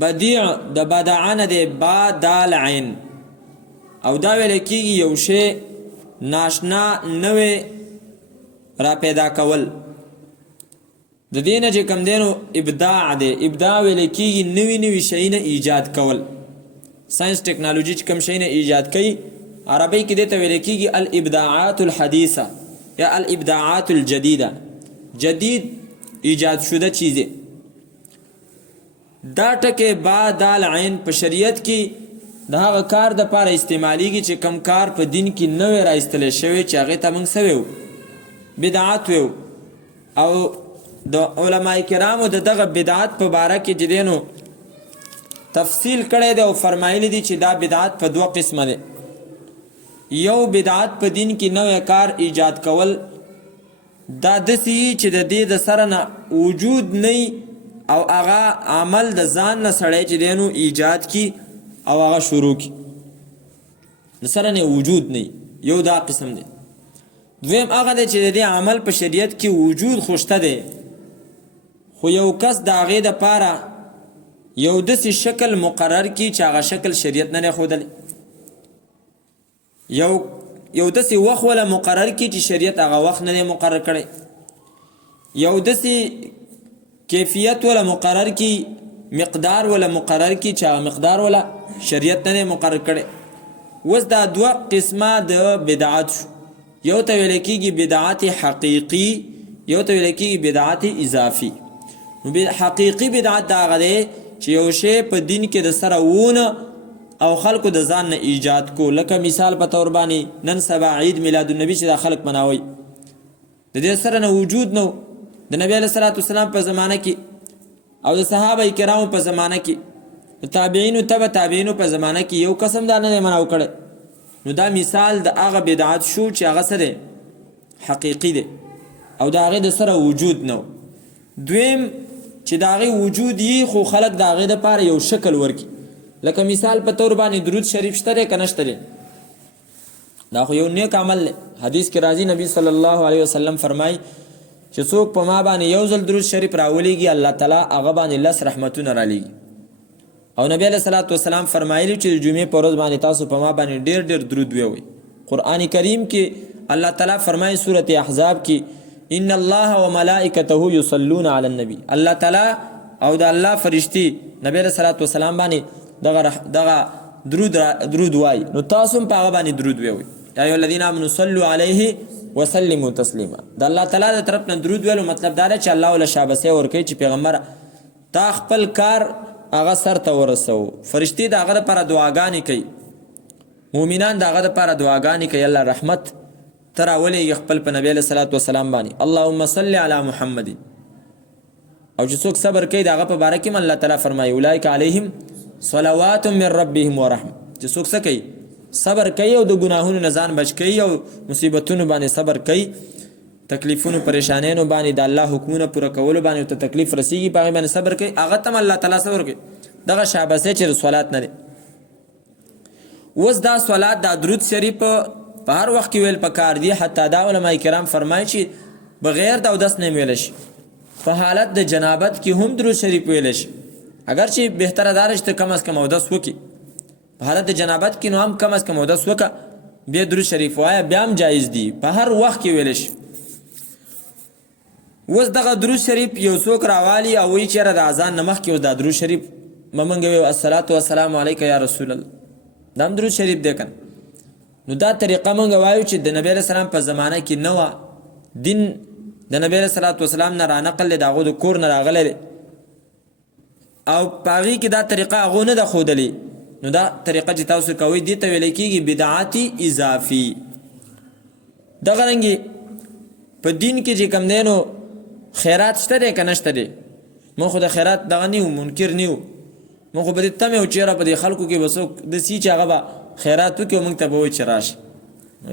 بدیع د بدعانه دی با دال عین او دا ویل کېږي یو شی ناشنا نوې را پیدا کول. د دې نه چې کوم دی نو ابداع دی. ابداع ویل کېږي نوي نوي شیونه ایجاد کول. ساینس ټکنالوژي چې کوم شیونه ایجاد کوي عربی کې دې ته ویل کېږي الابداعات الحدیثه یا الابداعات الجدیده. جدید ایجاد شده چیزه. دا ټکي با دال عین په شریعت کې د هغه کار د پاره استعمالیږي چې کم کار په دین کې نوې راایستلی شوی چې هغې ته موږ څه ویو؟ بدعت ویو. او د علما کرامو د دغه بدعت په باره کې چې دی نو تفصیل کړی دی او فرمایلی دی چې دا بدعت په دوه قسمه دی. یو بدعت په دین کې نوې کار ایجاد کول دا داسې چې د دې د سره نه وجود نه او هغه عمل د ځان نه سړی چې دی نو ایجاد کی او هغه شروع کی د سره نه وجود نه. یو دا قسم دی. دویم هغه دی چې د دې عمل په شریعت کې وجود خوشته دی خو یو کس د هغې دپاره یو داسې شکل مقرر کی چې هغه شکل شریعت نه دی ښودلی. یو داسې وخت ولا مقرر کی چې شریعت هغه وخت نه دی مقرر کړی. یو داسې کیفیت ولا مقرر کی مقدار ولا مقرر کی چې هغه مقدار ولا شریعت نه دی مقرر کړی. اوس دا دوه قسمه د بدعات شو. یو ته ویل کېږي بدعات حقیقي، یو ته ویل کېږي بدعات اضافي. نو حقیقي بدعت دا هغه دی چې یو شی په دین کې د سره وونه او خلکو د ځان نه ایجاد کو. لکه مثال په طور باندې نن سبا عید میلاد النبي چې دا خلک مناوي د دې سره نه وجود نو د نبی علیه الصلاة والسلام په زمانه کې او د صحابه کرامو په زمانه کې د تابعینو تبع تابعینو په زمانه کې یو قسم دا نه مناو کړی. نو دا مثال د هغه بدعت شو چې هغه سره حقیقي دی او د هغې د سره وجود نو. دویم چې د هغې وجود یي خو خلک د هغې دپاره یو شکل ورکي. لکه مثال په طور باندې درود شریف شته دی که نشته دی؟ دا خو یو نیک عمل دی. حدیث کې راځي نبی صلی الله علیه وسلم فرمایي چې څوک په ما باندې یو ځل درود شریف راولیږي الله تعالی هغه باندې 10 رحمتونه رالیږي. او نبی علیه الصلاة والسلام فرمایلی چې د جمعې په ورځ باندې تاسو په ما باندې ډېر ډېر درود ووایئ. قرآن کریم کې الله تعالی فرمایي سورة احزاب کې ان الله وملائکته یصلون علی النبی. الله تعالی او د الله فرشتي نبی علیه الصلاة والسلام باندې دغه درود وای. نو تاسو هم په هغه باندې درود ووایئ. یا ایها الذین آمنوا صلوا علیه وسلموا تسلیما. د الله تعالی د طرف نه درود ویلو مطلب دا دی چې الله ولا شاباسي ورکوي چې پیغمبر تا خپل کار هغه سر ته ورسو. فرشتي د هغه لپاره دعاګانې کوي، مؤمنان د هغه لپاره دعاګانې کوي الله رحمت ته راولېږي خپل په نبی علیه الصلاة والسلام باندې اللهم صل علی محمد. او چې څوک صبر کوي د هغه په باره کې هم الله تعالی فرمایي اولئک علیهم صلوات من ربهم ورحمه. چې څوک څه کوي؟ صبر کوي او د ګناهونو نه ځان بچ کوي او مصیبتونو باندې صبر کوي، تکلیفونو پریشانینو باندې د الله حکمونه پوره کولو باندې ته تکلیف رسیږي په هغې باندې صبر کوي، هغه ته هم الله تعالی صبر کوي. دغه شاباسي چې د صلات نه دی. اوس دا صلات دا درود شریف په هر وخت کې ویل پکار دی. حتی دا علما کرام فرمایي چې بغیر د اودس نه ویل شي. په حالت د جنابت کې هم درود شریف ویل شي. اگر چې بهتره دا چې کم از کم اودس وکړي. په حالت د جنابت کې نو هم کم از کم اودس وکړه بیا درود شریف وایه بیا هم جایز دی. په هر وخت کې ویل شي. اوس دغه درود شریف یو څوک راوالي او وایي چېرې د اذان نه مخکې اوس دا درود شریف به موږ ویو الصلاة والسلام علیک یا رسول الله. دا هم درود شریف دی که نو دا طریقه موږ وایو چې د نبی علیه السلام په زمانه کې نه وه. دین د نبی علیه الصلاة والسلام نه رانقل دی، د هغو د کور نه راغلی دی او په هغې کې دا طریقه هغو نه ده ښودلې. نو دا طریقه چې تاسو کوئ دې ته ویلی کېږي بدعات اضافي. دغه رنګې په دین کې چې کوم دی نو خیرات شته دی که نشته دی؟ موږ خو د خیرات دغه نه یو منکر نه یو. موږ خو به دې تمې و چېرې په دې خلکو کې به څوک داسې چې هغه به خیرات وکړي او موږ ته به وایي چې راشي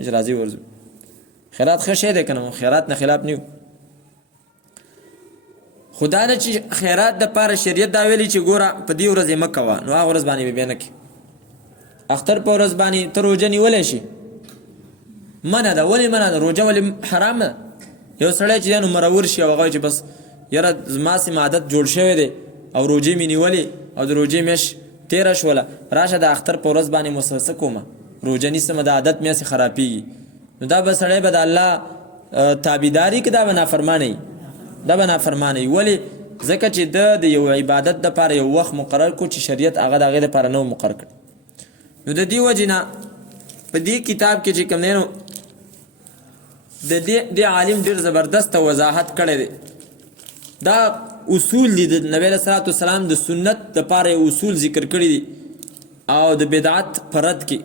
چې راځئ ورځو. خیرات ښه شی دی که نه؟ خیرات نه خلاف نه یو. خو دا نه چې خیرات دپاره شریعت دا ویلي چې ګوره په دې ورځ یې مه کوه نو هغه ورځ باندې به بیا نه کړي. اختر په ورځ باندې ته روژه نیولی شي منع ده. ولې منع ده؟ روژه ولې حرام ده؟ یو سړی چې دی نو مرور شي او هغه چې بس یاره زما سم عادت جوړ شوی دی او روژې مې نیولې او د روژې میاشت تیره شوله راشه د اختر په ورځ باندې مسوسه کومه روژه نیسمه د عادت میاشتې خرابېږي نو دا به سړی به د الله تابعداري که دا به نافرمانه دا به نافرمانه ولې ځکه چې د یو عبادت دپاره یو وخت مقرر کو چې شریعت هغه د هغې دپاره نه مقرر کړي نو د دې وجې نه په دې کتاب کې چې کوم دی نو د دې عالم ډېر زبردست وضاحت کړی دی دا اصول دي د نبی علیه صلات وسلام د سنت دپاره اصول ذکر کړي دي او د بدعت په رد کې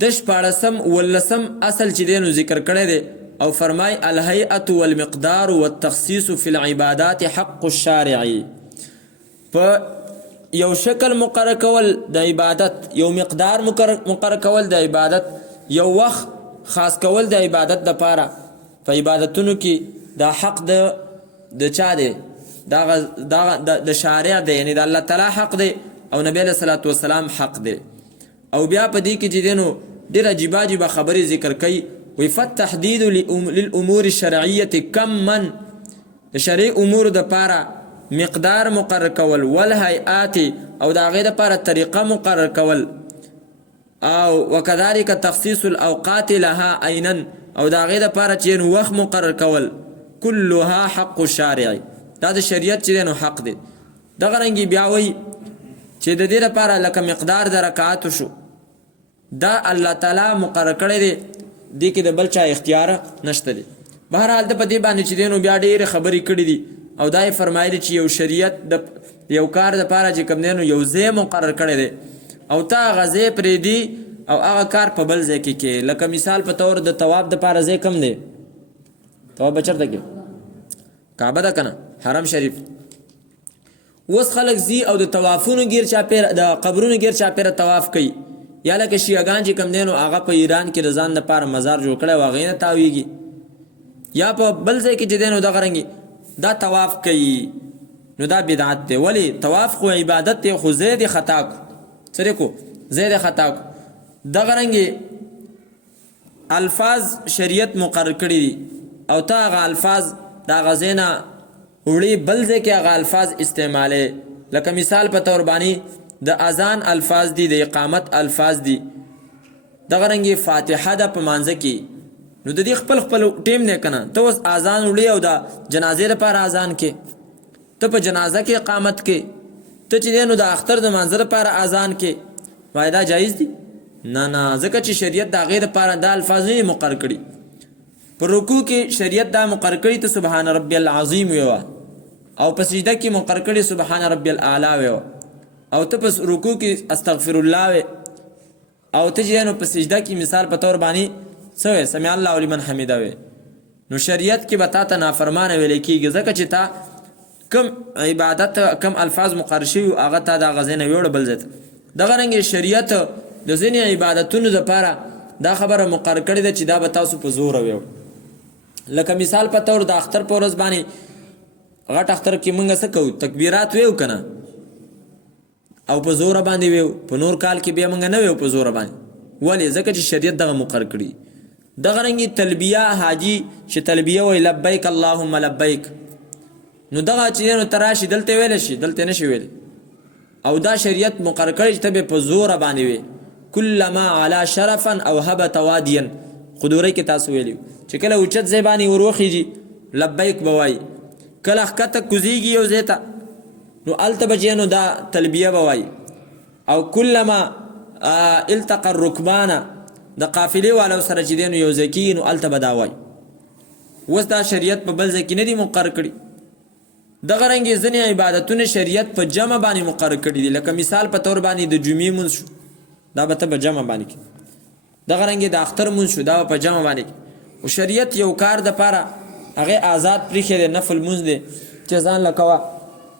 د 14 اصل چې دی نو ذکر کړی دی او فرمای الهیئة والمقدار والتخصیص فی العبادات حق الشارعی په یو شکل مقرر کول د عبادت یو مقدار مقرر کول د عبادت یو وخت خاص کول د عبادت دپاره په عبادتونو کې دا حق د چا دی د شارع دی یعنی د الله تعالی حق دی او نبی علیه صلات وسلام حق دی او بیا په دې کې چې دی نو ډېر عجیبه عجیبه خبرې ذکر کوي وی فالتحدید للامور الشرعیه کما د شرعي امور دپاره مقدار مقرر کول والهیئات او د هغې دپاره طریقه مقرر کول او وکذلک تخصیص الاوقات لها عینا او د هغې دپاره چې وخت مقرر کول كلها حق الشارع دا د شریعت چې دی نو حق دی دغه رنګې بیا وایي چې د دې دپاره لکه مقدار د رکعاتو شو دا الله تعالی مقرر کړی دی دې کې د بل چا اختیار نشته دی بهرحال د په دې باندې چې دی نو بیا ډېرې خبرې کړي دي او دا یې فرمایلي چې یو شریعت د یو کار دپاره چې کوم دی نو یو ځای مقرر کړی دی او تا هغه ځای پرېږدي او هغه کار په بل ځای کې کې لکه مثال په طور د طواف دپاره ځای کم دی طواف به چېرته کې کعبه ده که نه حرم شریف اوس خلک ځي او د طوافونو ګیر چاپېره د قبرونو ګیر چاپېره طواف کوي یا لکه شیعګان چې کوم دی نو هغه په ایران کې د ځان دپاره مزار جوړ کړی او هغې نه تاویږي یا په بل ځای کې چې دی نو دغه رنګې دا طواف کوي نو دا بدعت دی ولې طواف خو عبادت دی خو ځای دی خطا کو څه دی کو ځای دی خطا کو دغه رنګې الفاظ شریعت مقرر کړي دي او تا هغه الفاظ د هغه ځای نه وړي بل ځای کې هغه الفاظ استعمالې لکه مثال په طور باندې د اذان الفاظ دي د اقامت الفاظ دي دغه رنګې فاتحه ده په مانځه کې نو د دې خپل ټیم دی که نه ته اوس اذان وړي او د جنازې لپاره اذان کې ته په جنازه کې اقامت کې ته چې دی نو د اختر د مانځه لپاره اذان کې وایي دا جایز دي نه ځکه چې شریعت د هغې دپاره دا الفاظ نه مقرر کړي په رکوع کې شریعت دا مقرر کړي ته سبحان ربی العظیم ویوه او په سجده کې مقرر کړي سبحان ربی الاعلی ویوه او ته په رکوع کې استغفر الله وی او ته چې نو په سجده کې مثال په طور باندې څه وی سمع الله لمن حمده وی نو شریعت کې به تا ته نافرمانه ویلی کېږي ځکه چې تا کم عبادت کم الفاظ مقرر شوي هغه تا د هغه ځای نه ویوړه بل ځای ته دغه رنګې شریعت د ځینې عبادتونو دپاره دا خبره مقرر کړې ده چې دا به تاسو په زوره ویوړ لکه مثال په طور د اختر په ورځ باندې غټ اختر کې موږ څه کوو تکبیرات ویو که نه او په زوره باندې ویو په نور کال کې بیا موږ نه ویو په زوره باندې ولې ځکه چې شریعت دغه مقرر کړي دغه رنګې تلبیه حاجي چې تلبیه وایي لبیک اللهم لبیک نو دغه چې نو ته راشي دلته ویلی شي دلته نه شي ویلی او دا شریعت مقرر کړي چې ته به په زوره باندې وی کلما علا شرفا او هبت وادیا قدورۍ کې تاسو ویلي چې کله اوچت ځای باندې ور وخیږي لبیک به وایي کله ښکته کوزیږي یو ځای ته نو هلته به چې نو دا تلبیه به وایي او کلما التقى الرکبان د قافلې والو سره چې دی نو یو ځای کېږي نو هلته به دا وایي اوس دا شریعت په بل ځای کې نه دي مقرر کړي دغه رنګې ځینې عبادتونه شریعت په جمع باندې مقرر کړي دي لکه مثال په طور باندې د جمعې مونځ شو دا به ته په جمع باندې کې دغه رنګې د اختر مونځ شو دا به په جمع باندې کې او شریعت یو کار دپاره هغې آزاد پرېښی دی نفل مونځ دی چې ځان له کوه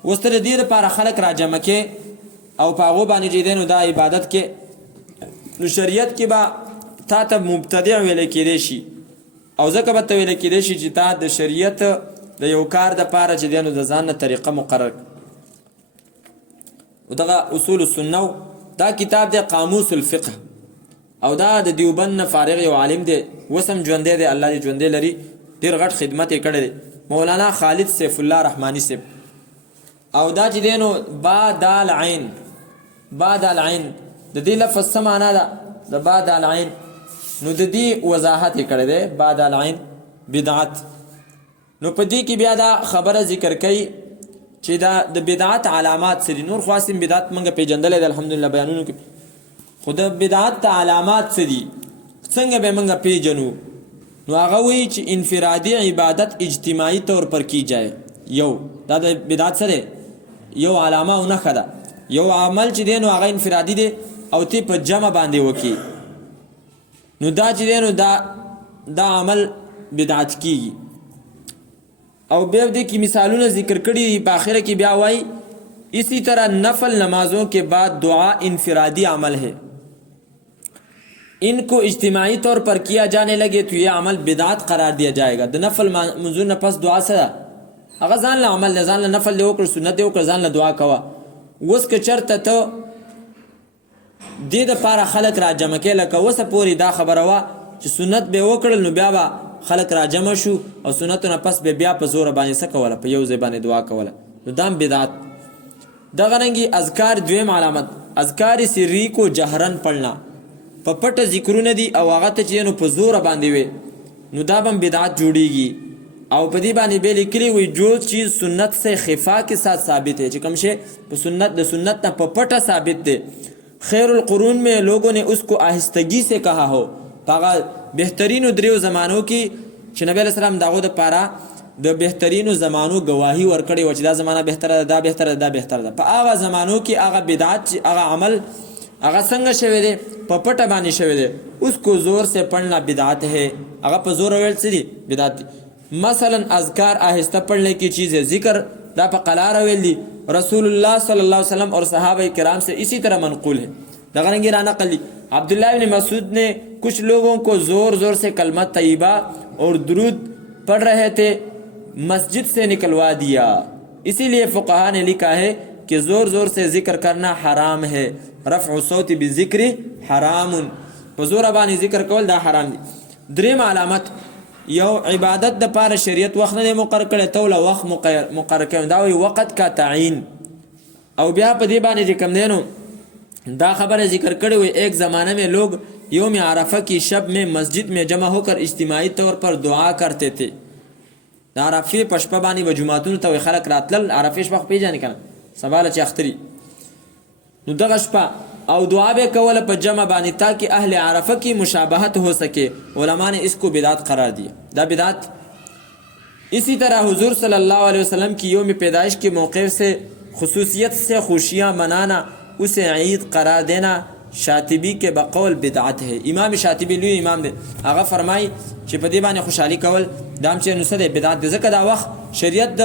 اوس ته د دې دپاره خلک راجمع کې او په هغو باندې چې دی نو دا عبادت کې نو شریعت کې به تا ته مبتدع ویلی کېدی شي او ځکه به ته ویلی کېدی شي چې تا د شریعت د یو کار دپاره چې دی نو د ځان نه طریقه مقرر دغه اصول السنه دا کتاب دی قاموس الفقه او دا د دیوبند نه فارغ یو عالم دی وسم ژوندی دی الله دې ژوندی لري ډېر غټ خدمت یې کړی دی مولانا خالد سیف الله رحمانی صاحب او دا چې دی نو با دال عین، با دال عین د دې لفظ څه معنا ده؟ د با دال عین. نو د دې وضاحت یې کړی دی، با دال عین بدعت. نو په دې کې بیا دا خبره ذکر کوي چې دا د بدعت علامات څه دي. نور خاصم بدعت موږ پیژندلی د الحمدلله بیانونو کې، خو د بدعت علامات څه دي څنګه به موږ پیژنو؟ نو هغه وایي چې انفرادي عبادت اجتماعي طور پر کی جائے. یو دا د بدعت څه دی؟ یو علامه او نښه ده. یو عمل چې دی نو هغه انفرادي دی او تی په جمع باندې وکړي، نو دا چې دی نو دا عمل بدعت کیږي. او بیا دې کې مثالونه ذکر کړي دي، په آخره کې بیا وایي اسی طرح نفل نمازوں کے بعد دعا انفرادی عمل ہے، ان کو اجتماعی طور پر کیا جانے لگے تو یہ عمل بدعت قرار دیا جائے گا. د نفل منظور نه پس دعا سره هغه ځان له عمل نه، ځان له نفل دی وکړه، سنت دی وکړه، ځان له دعا کوه. اوس که چېرته ته دې دپاره خلک را جمع کې، لکه اوسه پورې دا خبره وه چې سنت به وکړل نو بیا به خلک را جمع شو او سنتو نه پس به بیا په زوره باندې څه کوله؟ په یو ځای باندې دعا کوله. نو دا هم بدعت. دغه رنګې اذکار دویم علامت، اذکار سری کو جهرن پڑھنا، په پټه ذکرونه دي او هغه ته چې نو په زوره باندې وي نو دا هم بدعت جوړیږي. او په دې باندې به لیکلي وي جو چیز سنت سے خفا کے ساتھ ثابت ہے، چې کوم شی په سنت د سنت نه په پټه ثابت دی. خیر القرون میں لوگوں نے اس کو آہستگی سے کہا ہو، هغه بهترینو دریو زمانو کې چې نبی علیہ السلام دغه دپاره د بهترینو زمانو گواهی ورکړې وه چې دا زمانه بهتره ده، دا بهتره ده، دا بهتره ده. په هغه زمانو کې هغه بدعت، هغه عمل هغه څنګه شوی دی؟ په پټه باندې شوی دی. اس کو زور سے پڑھنا بدعت ہے، هغه په زور ویل څه دي؟ بدعت دي. مثلا اذکار آہستہ پڑھنے کی چیز ہے، ذکر دا په قلاره ویل دي. رسول اللہ صلی اللہ علیہ وسلم اور صحابہ کرام سے اسی طرح منقول ہے. دغه رنګ را نقل لی عبداللہ ابن مسعود نے کچھ لوگوں کو زور زور سے کلمہ طیبہ اور درود پڑھ رہے تھے مسجد سے نکلوا دیا. اسی لیے فقہا نے لکھا ہے کہ زور زور سے ذکر کرنا حرام ہے. رفع صوت بالذکر حرام، په زور باندې ذکر کول دا حرام دي. دریم علامت، یو عبادت د پاره شریعت وخت نه مقرر کړي، ته له وخت مقرر کړي، دا وی وقت کا تعین. او بیا په دې باندې چې کم دینو دا خبره ذکر کړي وي، ایک زمانے میں لوگ یوم عرفہ کی شب میں مسجد میں جمع ہو کر اجتماعی طور پر دعا کرتے تھے. دا عرفې په شپه باندې به جوماتونو ته خلک راتلل، عرفې شپه خو پیژنې که نه، سبا له چې اختري، نو دغه شپه او دعا به کوله په جمع باندې تاکہ اهل عرفہ کی مشابہت ہو سکے. علماء نے اس کو بدعت قرار دیا، دا بدعت. اسی طرح حضور صلی اللہ علیہ وسلم کی یوم پیدائش کے موقع سے خصوصیت سے خوشیاں منانا، اسے عید قرار دینا شاطبی کے بقول بدعت ہے. امام شاطبی لوی امام دی، هغه فرمای چې په دې باندې خوشحالي کول دا هم چې نو څه دی؟ بدعت دی. ځکه دا وخت شریعت د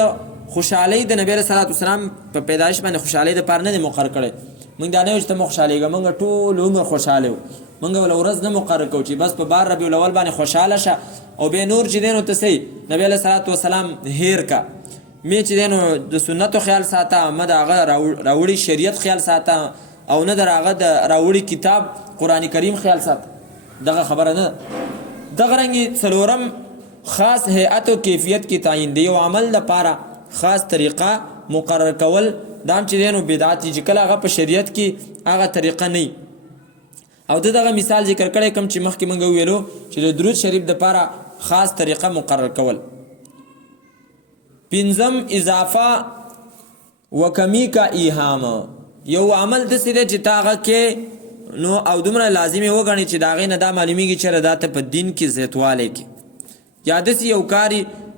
خوشحالۍ د نبی علیه صلات وسلام په پیدایش باندې خوشحالۍ دپاره نه دی مقرر کړی. موږ دا نه یو چې ته مو خوشحالېږه، موږ ټول عمر خوشحاله وو، موږ وله ورځ نه مقرر کوو چې بس په بار ربیع الاول باندې خوشحاله شه او بیا نور چې دی نو ته صحیح نبی علیه صلات وسلام هیر کا، می چې دی نو د سنتو خیال ساته، مه د هغه راوړي شریعت خیال ساته، او نه در هغه د راوړي کتاب قرآن کریم خیال ساته. دغه خبره نه. دغه رنګې څلورم خاص هیئت و کیفیت کی تعین دی. یو عمل دپاره خاص طریقه مقرر کول دا هم چې دی نو بدعت چې کله هغه په شریعت کې هغه طریقه نه. او دغه مثال ذکر کړی کوم چې مخکې موږ وویلو چې د درود شریف دپاره خاص طریقه مقرر کول. پنځم اضافه و کمی کا ایهام، یو عمل داسې دی چې تا هغه کې نو او دومره لازمي وګڼي چې د هغې نه دا معلومیږي چې دا ته په دین کې زیاتوالی کې، یا داسې یو کار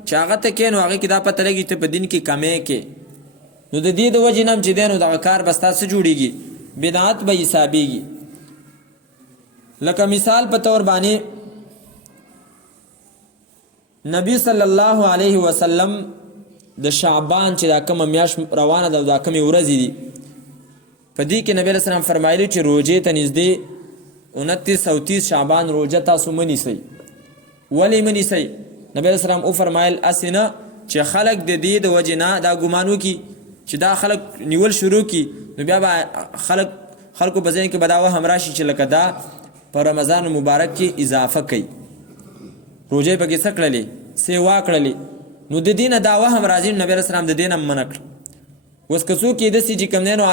چې هغه ته کې نو هغې کې دا پته لګي چې ته په دین کې کمی کې، نو د دې د وجې نه هم چې دی نو دغه کار به ستا څه جوړېږي؟ بدعت به حسابېږي. لکه مثال په طور باندې نبی صلی الله علیه وسلم د شعبان چې دا کومه میاشت روانه ده او دا کومې ورځې دي، په دې کې نبی علیه السلام فرمایلي چې روژې ته نږدې 29 او 30 شعبان روژه تاسو مه نیسئ. ولې مه نیسئ؟ نبی علیه السلام وفرمایل اسې نه چې خلک د دې د وجې نه دا ګمان وکړي چې دا خلک نیول شروع کړي، نو بیا به خلکو په ذهن کې به دا وهم راشي چې لکه دا په رمضان مبارک کې اضافه کوي، روژې پکې څه کړلې؟ سیوا کړلې، نو د دې نه دا وهم راځي. نبی علیه السلام د دې نه منع کړ. اوس که څوک یې داسې چې کوم دی نو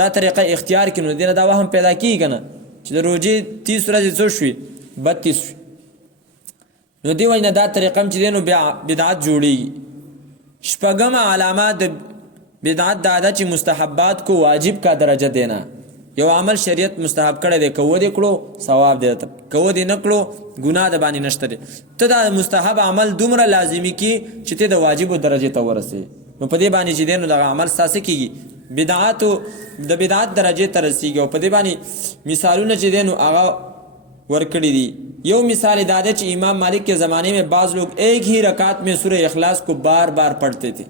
دا طریقه اختیار کړي نو دې نه دا وهم پیدا کېږي که نه چې د روژې 30 ورځې څه شوي 32 شوي نو دې وجې نه دا طریقه هم چې دی نو بیا بدعت جوړېږي. شپږمه علامه د بدعت دا ده چې مستحبات کو واجب کا درجه دینا. یو عمل شریعت مستحب کړی دی که ودې کړو ثواب دی ته که ودې نه کړو ګناه د باندې نشته دی. ته دا مستحب عمل دومره لازمي کړي چې ته د واجبو درجې ته ورسې نو په دې باندې چې دی نو دغه عمل ستاسې کېږي د بدعت درجې ته رسیږي. او په دې باندې مثالونه چې دی نو هغه ورکړي دي. یو مثال دا ده چې امام مالک کے زمانے میں بعض لوگ ایک ہی رکعت میں سورہ اخلاص کو بار بار پڑھتے تھے.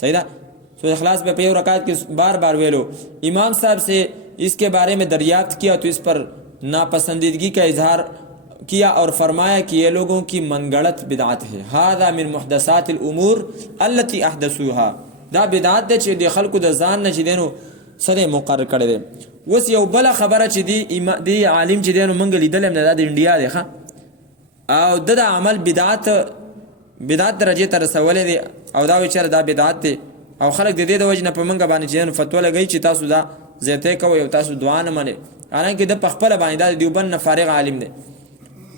صحیح نا سورہ اخلاص پہ یو رکعت کے بار بار ویلو. امام صاحب سے اس کے بارے میں دریافت کیا تو اس پر ناپسندیدگی کا اظہار کیا اور فرمایا کہ یہ لوگوں کی من گڑت بدعت ہے. هذا من محدثات الامور التي احدثوها. دا بدعت ده چې د خلکو د ځان نه چې دی نو سره مقرر کړی دی. اوس یو بله خبره چې دی عالم چې دی نو موږ لیدلی هم نه دا د انډیا دی ښه او د عمل بدعت درجې ته رسولی دی او دا وایي چېرې دا بدعت دی او خلک د دې د وجې نه په موږ باندې چې دی نو فتوا لګوي چې تاسو دا زیاتی کوئ او تاسو دعا نه منئ. حالانکې د په خپله باندې دا د دیوبند نه فارغ عالم دی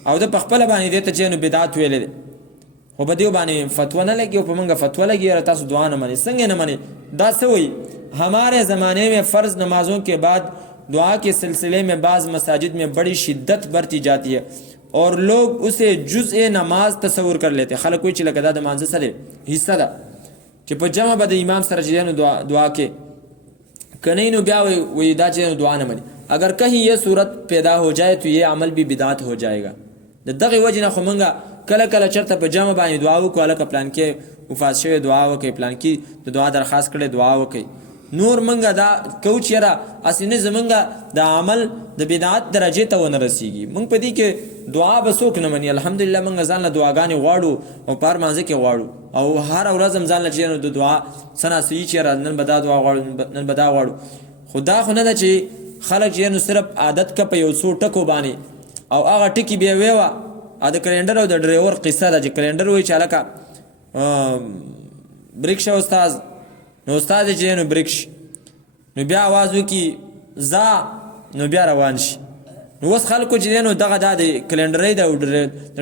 او د په خپله باندې دې ته چې نو بدعت ویلی دی خو په دیو باندې فتوا نه لگی او په موږ فتوا لگی یاره تاسو دعا نه منئ. څنګه نه منئ؟ دا څه وایي ہمارے زمانے میں فرض نمازوں کے بعد دعا کے سلسلے میں بعض مساجد میں بڑی شدت برتی جاتی ہے اور لوگ اسے جزء نماز تصور کر لیتے. خلق کوئی چې لکه دا د مانځه سره حصہ ده چې په جمع به د امام سره چې نو دعا کې کنی نو بیا وی دا چې دعا نه مني. اگر کہیں یہ صورت پیدا ہو جائے تو یہ عمل بھی بدعت ہو جائے گا. د دغه وجه نه خو مونږ کله کله چرته په جمع باندې دعا وکړو هلکه پلان کې وفات شوی دعا وکړئ پلان کې د دعا درخواست کړی دعا وکړئ. نور مونږ دا کوو چې یاره هسې نه زمونږ د عمل د بدعت درجې ته ونه رسیږي. مونږ په دې کې دعا به څوک نه مني. الحمدلله مونږ ځان له دعاګانې غواړو او په هر مانځه کې غواړو او هره ورځ هم ځان له چې نو د دعا څه ناستوي چې یاره نن به دا دعا غواړو نن به دا غواړو. خو دا خو نه ده چې خلک چې نو صرف عادت که په یو څو ټکو باندې او هغه ټکي بیا ویوه د کلینډر او د ډریور قصه ده چې کلینډر وایي چې هلکه بریک شه استاذ نو استاد چې نو بریک شي نو بیا آواز وکړي ځه نو بیا روان شي. نو اوس خلکو چې دی نو دغه دا د کلینډرۍ د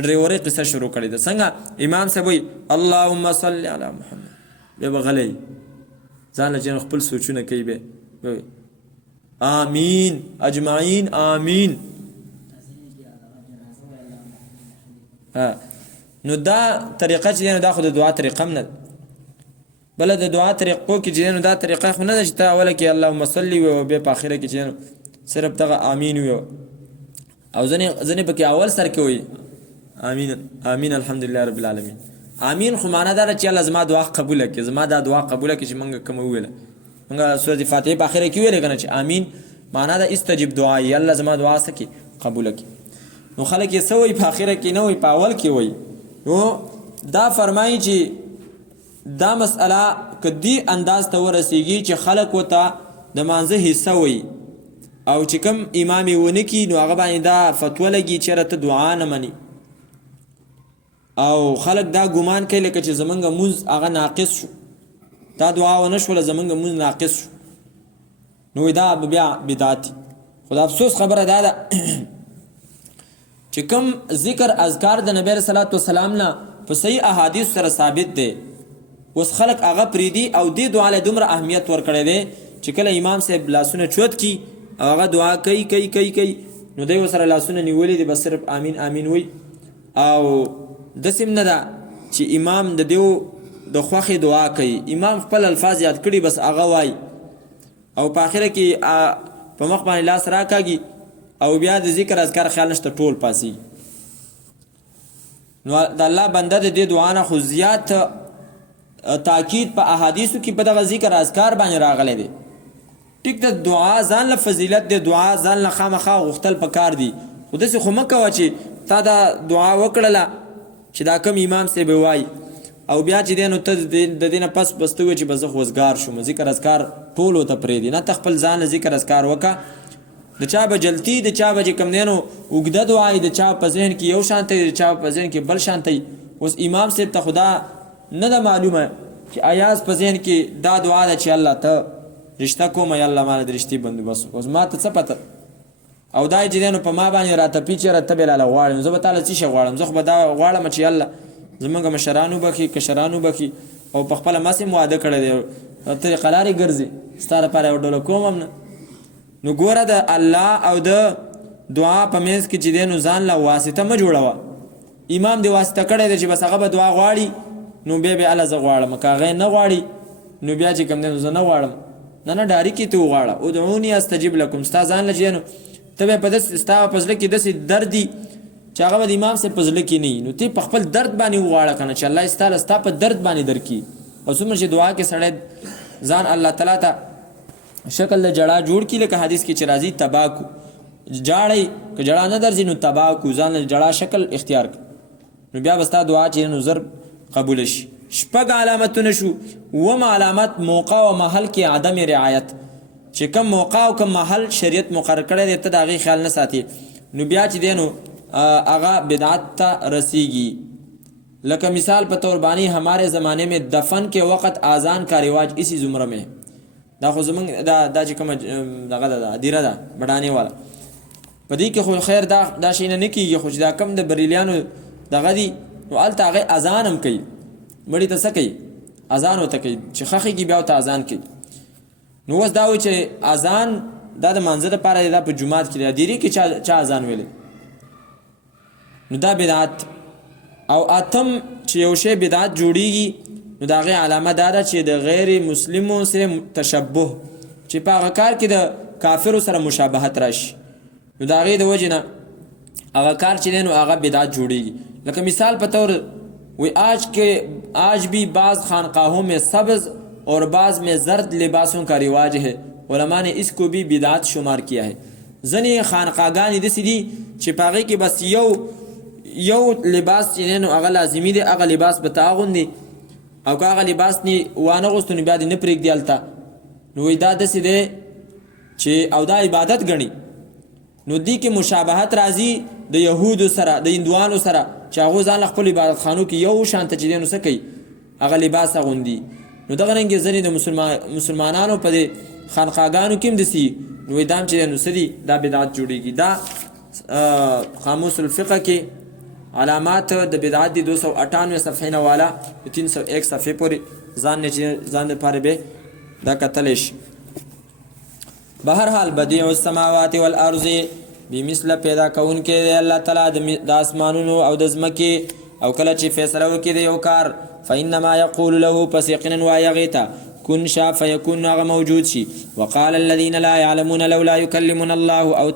ډریورۍ قصه شروع کړې ده. څنګه امام صاحب وایي اللهم صل علی محمد بیا به غلی ځان له چې خپل سوچونه کوي بیا آمین اجمعین آمین. نو دا طریقه چې دی نو دا خو د دعا طریقه هم نه ده. بله د دعا طریقو کې چې دی نو دا طریقه خو نه ده چې ته اوله کې اللهم صل وي او بیا په آخره کې چې دی نو صرف دغه آمین وي او ځینې پکې اول سر کې وایي آمین آمین الحمدلله رب العالمین. آمین خو معنا دا ده چې الله زما دعا قبوله کړي زما دا دعا قبوله کړي چې موږ کومه وویله موږ سورت فاتحه په آخره کې ویلې که نه چې آمین معنا ده استجب دعایي الله زما دعا څه کړي قبوله کړي. نو خلک یې څه وایي په آخره کې نه وایي په اول کې وایي. نو دا فرمایي چې دا مسئله که دې انداز ته ورسیږي چې خلک ورته د مانځه حصه وایي او چې کوم امام یې ونه کړي نو هغه باندې دا فتوا لګي چې ته دعا نه مني او خلک دا ګمان کوي لکه چې زمونږ مونځ هغه ناقص شو دا دعا ونه شوله زمونږ مونځ ناقص شو نو دا بیا بدعت. خو د افسوس خبره دا ده چې کوم ذکر اذکار د نبی صلی الله علیه وسلم نه په صحیح احادیث سره ثابت دی اوس خلک هغه پریدي او دې دعا له دومره اهمیت ورکړی دی چې کله امام صاحب لاسونه چوت کی او هغه دعا کوي نو دی ورسره لاسونه نیولي دي بس صرف آمین آمین وي او داسې هم نه ده چې امام د دیو د خوښې دعا کوي. امام خپل الفاظ یاد کړي بس هغه وایي او په آخره کې په مخ باندې لاس راکاږي او بیا د ذکر اذکار خیال نشته ټول پاسي. نو د الله بنده د دې دعا نه خو زیات تاکید په احادیثو کې په دغه ذکر اذکار باندې راغلی دی. ټیک د دعا ځان له فضیلت د دعا ځان له خامخا غوښتل پکار دي خو داسې خو مه کوه چې تا دا دعا وکړله چې دا کم امام صاحب وایي او بیا چې دی نو ته د دې نه پس ته وایي چې به زه خو وزګار شوم ذکر اذکار ټولو ته پرېږدي نه ته خپل ځان له ذکر اذکار وکړه. د چا به جلتی د چا به چې کوم دی نو اوږده دعا د چا په ذهن کې یو شانتی د چا په ذهن کې بل شانتی. اوس امام صاحب ته خدا نه ده معلومه چې ایاز په ذهن کې دا دعا ده چې الله ته رشته کوم یا الله مال د رشتې بندوبست اوس ما ته څه پته او دا چې دینو په ما باندې راته پیچې راته بلاله غواړم زه به تعالی څه شي غواړم زه خو به دا غواړم چې الله زمونږ مشرانو بخي کشرانو بخي او په خپل ماسه مواده کړی دی ته قلاري ګرځي ستاره پر یو ډول کوم نه نو ګوره د الله او د دعا په منځ کې چې دینو ځان لا واسطه ما جوړوا امام دی واسطه کړی دی چې بس هغه به دعا غواړي نو به الله ز غواړم کاغه نه غواړي نو بیا چې کوم دینو زه نه غواړم نه ډاری کې ته غواړه او دعوني استجب لكم ستا ځان لجنو ته په داس ستا په ځل کې داسې دردي چې هغه د امام سره په ځل کې نه نو ته په خپل درد باندې غواړه کنه چې الله تعالی ستا په درد باندې درکې او څومره چې دعا کې سړی ځان الله تعالی ته شکل د جړه جوړ کې لکه حدیث کې چې راځي تباکو جاړی که جړه نه درځي نو تباکو ځان د جړه شکل اختیار نو بیا بستا دعا چې نو زر قبول شي شپږ علامتونه شو وم علامت موقع او محل کې عدم رعایت چې کوم موقع او کوم محل شریعت مقرر کړی دی ته د هغې خیال نه ساتي نو بیا چې دی نو هغه بدعت ته رسیږي لکه مثال په طور باندې ہمارے زمانے میں دفن کے وقت آذان کا رواج اسی زمرہ میں دا خو زمونږ دا چې کومه دغه ده دیره ده بډانې والا په دې کې خو خیر دا شی نه کېږي خو چې دا کم د بریلیانو دغه دي نو هلته هغې اذان هم کوي مړي ته څه کوي اذان ورته کوي چې خښېږي بیا ورته اذان کوي نو اوس دا وایي چې اذان دا د مانځه دپاره دی دا په جومات کې دی دیرې کې چا اذان ویلی نو دا بدعت او اتم چې یو شی بدعت جوړیږي نو د هغې علامه دا ده چې د غیر مسلمو سره تشبه چې په هغه کار کې د کافرو سره مشابهت راشي نو د هغې د وجې نه هغه کار چې دی نو هغه بدعت جوړیږي لکه مثال په طور وی آج بھی بعض خانقاہوں میں سبز اور بعض میں زرد لباسوں کا رواج ہے علماء نے اس کو بھی بدعت شمار کیا ہے ځنې خانقاهګانې داسې دي چې په هغې کې بس یو لباس چې دی نو هغه لازمي دی هغه لباس به ته اغوندې او که هغه لباس نه وانه غوستو نو بیا دې نه پرېږدي هلته نو وایي دا داسې دی چې او دا عبادت ګڼي نو دې کې مشابهت راځي د یهودو سره د هندوانو سره چې هغوی ځان له خپلو عبادتخانو کې یو شانته چې دی نو څه کوي هغه لباس اغوندي نو دغه رنګې ځینې د مسلمانانو په دې خانقاهګانو کې هم داسې نو وایي دا هم چې دی نو څه دي دا بدعت جوړېږي دا قاموس الفقه کې علامات د بدعت دی 298 صفحې نه والا 301 صفحې پورې ځان دپاره به دا کتلی شي بهرحال بدیع السماوات والارض بمثل پیدا کوونکی دی الله تعالی د اسمانونو او د ځمکې او کله چې فیصله وکړي د یو کار فانما یقول له پس یقینا وایي هغې ته کن شا فیکون هغه موجود شي وقال الذین لا یعلمون لولا یکلمنا الله او